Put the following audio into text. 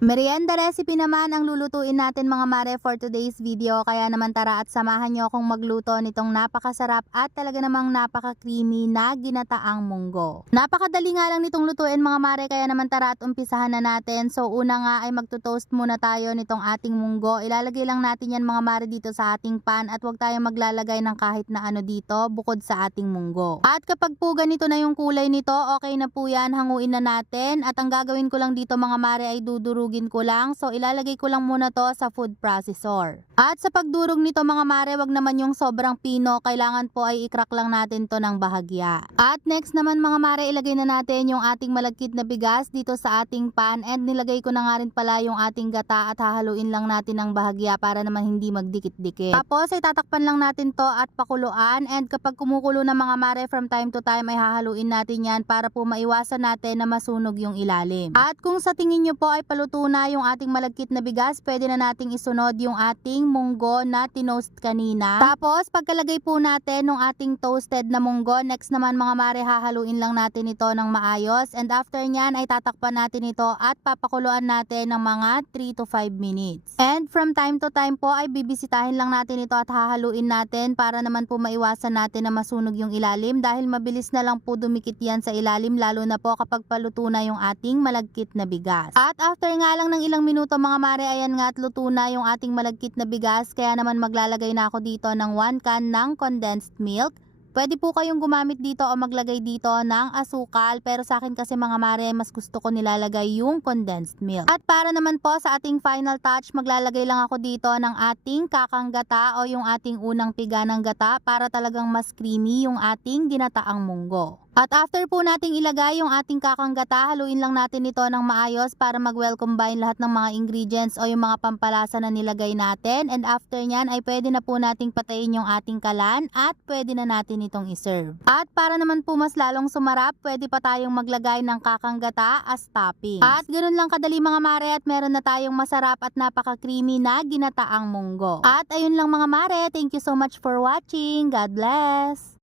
Merienda recipe naman ang lulutuin natin mga mare for today's video, kaya naman tara at samahan nyo akong magluto nitong napakasarap at talaga namang napaka-creamy na ginataang munggo. Napakadali nga lang nitong lutuin mga mare, kaya naman tara at umpisahan na natin. So una nga ay magto-toast muna tayo nitong ating munggo. Ilalagay lang natin yan mga mare dito sa ating pan at huwag tayong maglalagay ng kahit na ano dito bukod sa ating munggo. At kapag po ganito na yung kulay nito, okay na po yan, hanguin na natin. At ang gagawin ko lang dito mga mare ay dudurugin ko lang. So ilalagay ko lang muna to sa food processor. At sa pagdurog nito mga mare, wag naman yung sobrang pino, kailangan po ay i-crack lang natin to ng bahagya. At next naman mga mare, ilagay na natin yung ating malagkit na bigas dito sa ating pan, and nilagay ko na nga rin pala yung ating gata at hahaluin lang natin ng bahagya para naman hindi magdikit-dikit. Tapos ay tatakpan lang natin to at pakuluan, and kapag kumukulo na mga mare, from time to time ay hahaluin natin yan para po maiwasan natin na masunog yung ilalim. At kung sa tingin nyo po ay paluto na yung ating malagkit na bigas, pwede na nating isunod yung ating munggo na tinost kanina. Tapos pagkalagay po natin ng ating toasted na munggo, next naman mga mare, hahaluin lang natin ito ng maayos, and after nyan ay tatakpan natin ito at papakuluan natin ng mga 3 to 5 minutes. And from time to time po ay bibisitahin lang natin ito at hahaluin natin para naman po maiwasan natin na masunog yung ilalim, dahil mabilis na lang po dumikit yan sa ilalim, lalo na po kapag paluto na yung ating malagkit na bigas. At after nga lang ng ilang minuto mga mare, ayan nga at luto na yung ating malagkit na bigas, kaya naman maglalagay na ako dito ng 1 can ng condensed milk. Pwede po kayong gumamit dito o maglagay dito ng asukal, pero sa akin kasi mga mare, mas gusto ko nilalagay yung condensed milk. At para naman po sa ating final touch, maglalagay lang ako dito ng ating kakang gata o yung ating unang piga ng gata para talagang mas creamy yung ating ginataang munggo. At after po nating ilagay yung ating kakang gata, haluin lang natin ito ng maayos para mag-well combine lahat ng mga ingredients o yung mga pampalasa na nilagay natin. And after nyan ay pwede na po nating patayin yung ating kalan at pwede na natin itong iserve. At para naman po mas lalong sumarap, pwede pa tayong maglagay ng kakang gata as topping. At ganoon lang kadali mga mare, at meron na tayong masarap at napaka-creamy na ginataang munggo. At ayun lang mga mare, thank you so much for watching. God bless!